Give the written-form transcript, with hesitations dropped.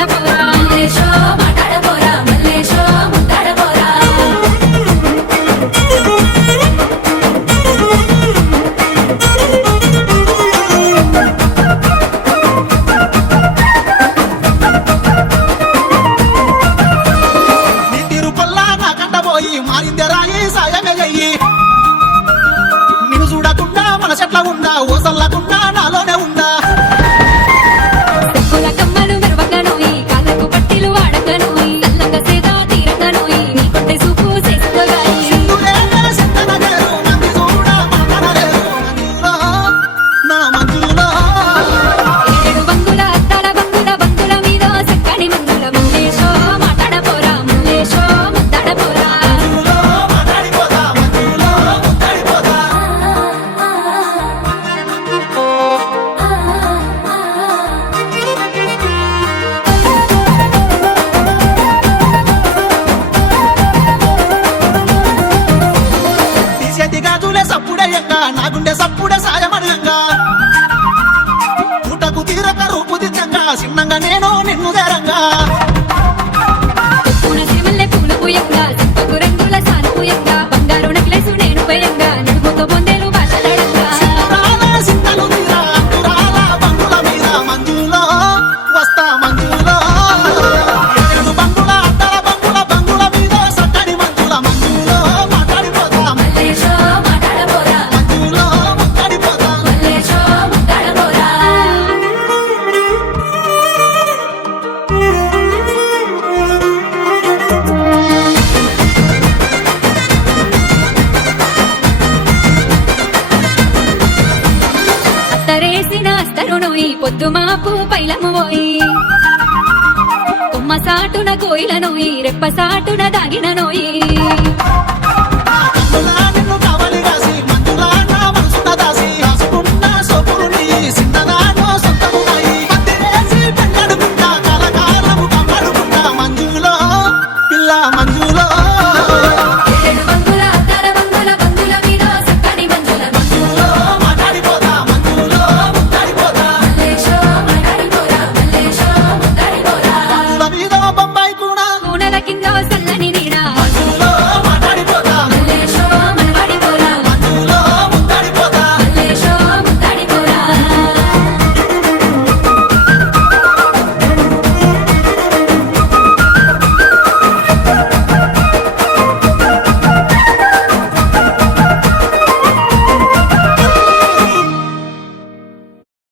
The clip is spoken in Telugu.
ముద్దాడపోరా మల్లేశో మాట్లాడపోరా మల్లేశో ముద్దాడపోరా నీ తిరుపల్లా నా కంటపోయి మారిందెరాయి సాయమే చెయ్యి నిన్ను చూడకుండా మన చెట్ల ఉందా ఓ సల్లకుండా నాలోనే ఉందా చెప్పుల కమ్మలు మెరవకనోయి కాళ్ళకు పట్టిలు వాడకనోయి చల్లంగా సేదా తీరకనోయి నీ కొట్టే సూపు చేసుకగాయి సింధులేనే సింధనగరు మంది చూడ మాటనలేరు మంజులో నా మంజులో ఏడు బంగుల అద్దాల బంగుల మీద సక్కని మంగుల మల్లేశో మాట్లాడపోరా మల్లేశో ముద్దాడపోరా మంజులో మాట్లాడిపోదా మంజులో ముద్దడిపోదా నీ చేతి గాజులే సప్పుడయ్యంగా నా గుండె సప్పుడే సాయమడగంగా పూటకు తీరక రూపుదిద్దంగా చిన్నంగా నేను నిన్ను చేరంగా పూనసి మల్లె పూల పూయంగా చెంపకు రంగుల సాను పూయంగా బంగారు నెక్లెస్ నేను పేయంగా నడుముతో పొందేలు భాషలాడంగా రాలా సింతలు తీరా అంకురాల బంగుల మీద మంజులో వస్తా మంజులో ఏడు బంగుల అద్దల బంగుల మీద సక్కని మంజుల మంజులో మాట్లాడిపోతా మల్లేశో మాట్లాడపోరా మంజులో ముద్దడిపోతా మల్లేశో ముద్దాడపోరా అత్తరేసిన అస్తరునోయి పొద్దు మాపు పైలము పోయి కొమ్మ సాటున కోయిల నోయి రెప్ప సాటున దాగిన నోయి